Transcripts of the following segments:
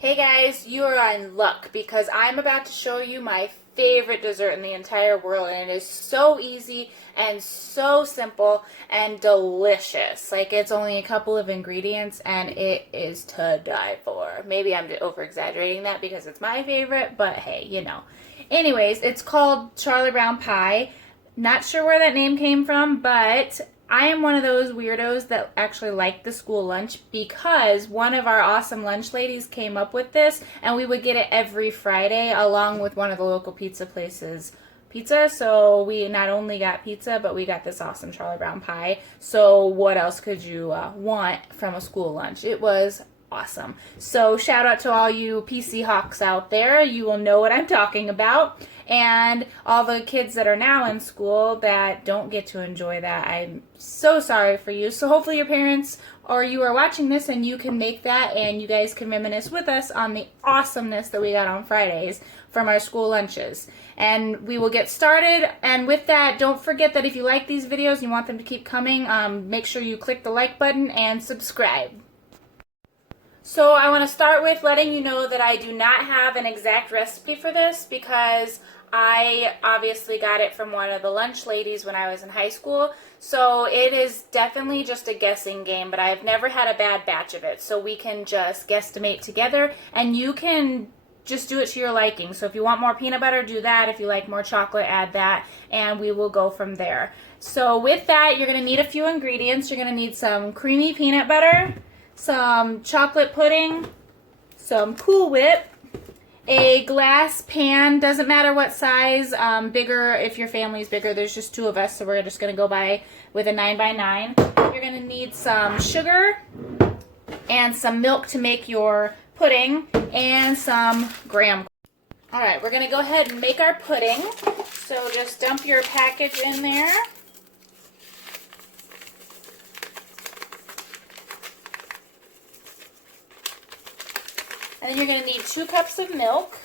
Hey guys, you are in luck because I'm about to show you my favorite dessert in the entire world, and it is so easy and so simple and delicious. Like, it's only a couple of ingredients and it is to die for. Maybe I'm over exaggerating that because it's my favorite, but hey, you know. Anyways, it's called Charlie Brown Pie. Not sure where that name came from, but I am one of those weirdos that actually like the school lunch because one of our awesome lunch ladies came up with this, and we would get it every Friday along with one of the local pizza places pizza. So we not only got pizza, but we got this awesome Charlie Brown pie. So what else could you want from a school lunch? It was awesome. So shout out to all you PC hawks out there. You will know what I'm talking about. And all the kids that are now in school that don't get to enjoy that, I'm so sorry for you. So hopefully your parents or you are watching this and you can make that and you guys can reminisce with us on the awesomeness that we got on Fridays from our school lunches. And we will get started. And with that, don't forget that if you like these videos and you want them to keep coming, make sure you click the like button and subscribe. So I want to start with letting you know that I do not have an exact recipe for this because I obviously got it from one of the lunch ladies when I was in high school. So it is definitely just a guessing game, but I've never had a bad batch of it. So we can just guesstimate together and you can just do it to your liking. So if you want more peanut butter, do that. If you like more chocolate, add that, and we will go from there. So with that, you're going to need a few ingredients. You're going to need some creamy peanut butter, some chocolate pudding, some Cool Whip, a glass pan, doesn't matter what size, bigger if your family's bigger. There's just two of us, so we're just going to go by with a 9x9. You're going to need some sugar and some milk to make your pudding and some graham. All right, we're going to go ahead and make our pudding. So just dump your package in there. And then you're going to need 2 cups of milk.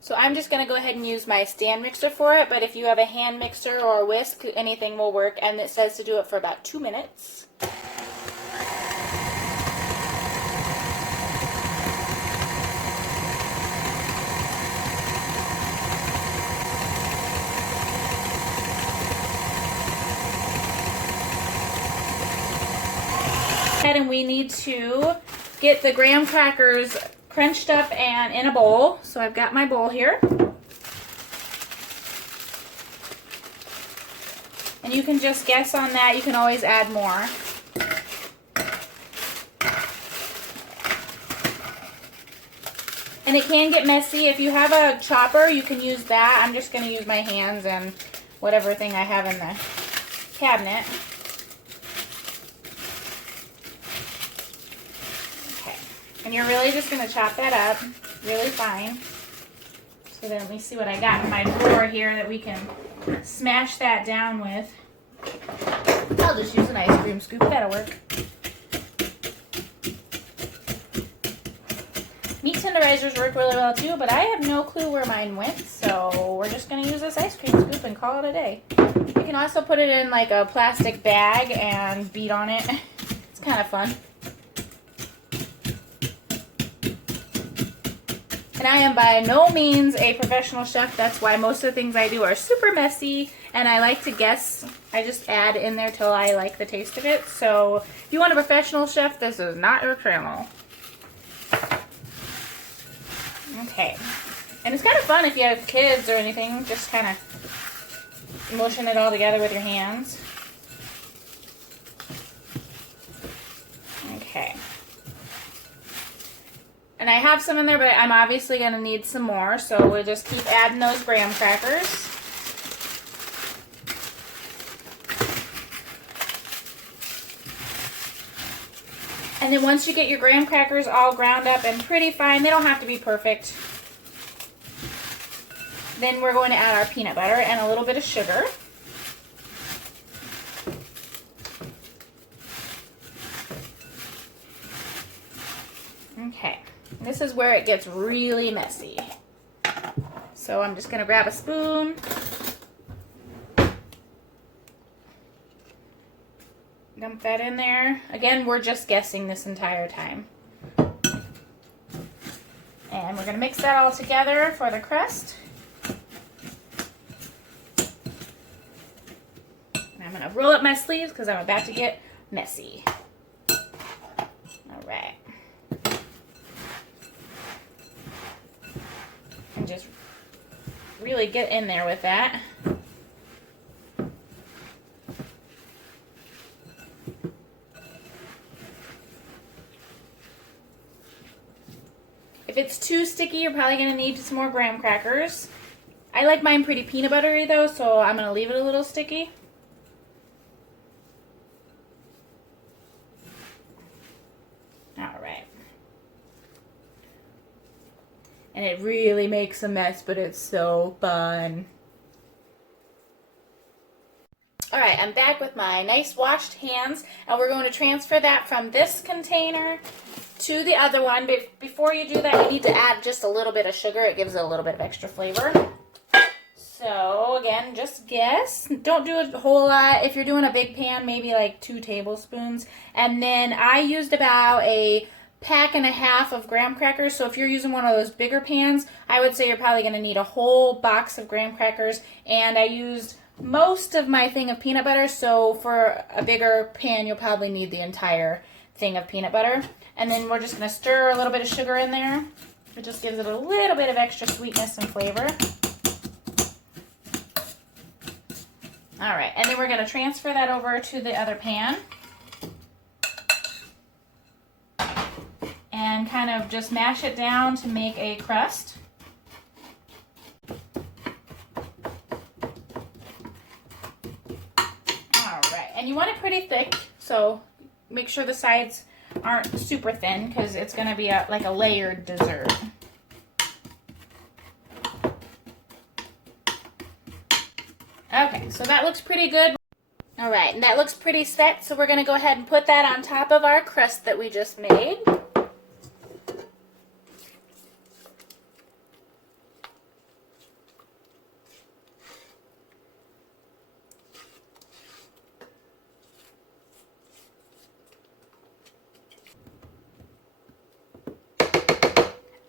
So I'm just going to go ahead and use my stand mixer for it, but if you have a hand mixer or a whisk, anything will work, and it says to do it for about 2 minutes. And we need to get the graham crackers crunched up and in a bowl. So I've got my bowl here. And you can just guess on that. You can always add more. And it can get messy. If you have a chopper, you can use that. I'm just going to use my hands and whatever thing I have in the cabinet. And you're really just going to chop that up really fine. So then let me see what I got in my drawer here that we can smash that down with. I'll just use an ice cream scoop. That'll work. Meat tenderizers work really well too, but I have no clue where mine went. So we're just going to use this ice cream scoop and call it a day. You can also put it in like a plastic bag and beat on it. It's kind of fun. And I am by no means a professional chef. That's why most of the things I do are super messy and I like to guess. I just add in there till I like the taste of it. So if you want a professional chef, this is not your channel. Okay. And it's kind of fun if you have kids or anything. Just kind of mushing it all together with your hands. Okay. And I have some in there, but I'm obviously going to need some more. So we'll just keep adding those graham crackers. And then once you get your graham crackers all ground up and pretty fine, they don't have to be perfect. Then we're going to add our peanut butter and a little bit of sugar. Okay. This is where it gets really messy. So I'm just going to grab a spoon Dump that in there. Again, we're just guessing this entire time. And we're going to mix that all together for the crust. And I'm going to roll up my sleeves because I'm about to get messy. All right. And just really get in there with that. If it's too sticky, you're probably going to need some more graham crackers. I like mine pretty peanut buttery though, so I'm going to leave it a little sticky. All right. And it really makes a mess, but it's so fun. All right, I'm back with my nice washed hands, and we're going to transfer that from this container to the other one. But before you do that, you need to add just a little bit of sugar. It gives it a little bit of extra flavor. So again, just guess. Don't do a whole lot. If you're doing a big pan, maybe like 2 tablespoons. And then I used about a pack and a half of graham crackers. So if you're using one of those bigger pans, I would say you're probably going to need a whole box of graham crackers. And I used most of my thing of peanut butter, so for a bigger pan, you'll probably need the entire thing of peanut butter. And then we're just going to stir a little bit of sugar in there. It just gives it a little bit of extra sweetness and flavor. All right, and then we're going to transfer that over to the other pan. And kind of just mash it down to make a crust. And you want it pretty thick, so make sure the sides aren't super thin because it's going to be like a layered dessert. Okay, so that looks pretty good. All right, and that looks pretty set, so we're going to go ahead and put that on top of our crust that we just made.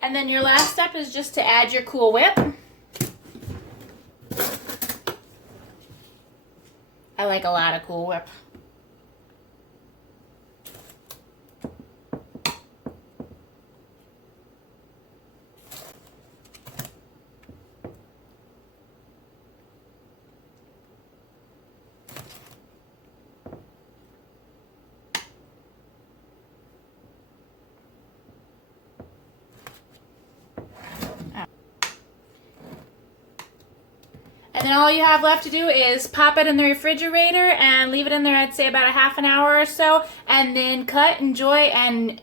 And then your last step is just to add your Cool Whip. I like a lot of Cool Whip. And then all you have left to do is pop it in the refrigerator and leave it in there, I'd say about a half an hour or so, and then cut, enjoy, and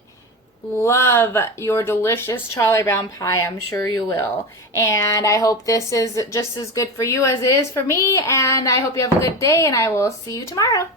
love your delicious Charlie Brown pie. I'm sure you will. And I hope this is just as good for you as it is for me, and I hope you have a good day, and I will see you tomorrow.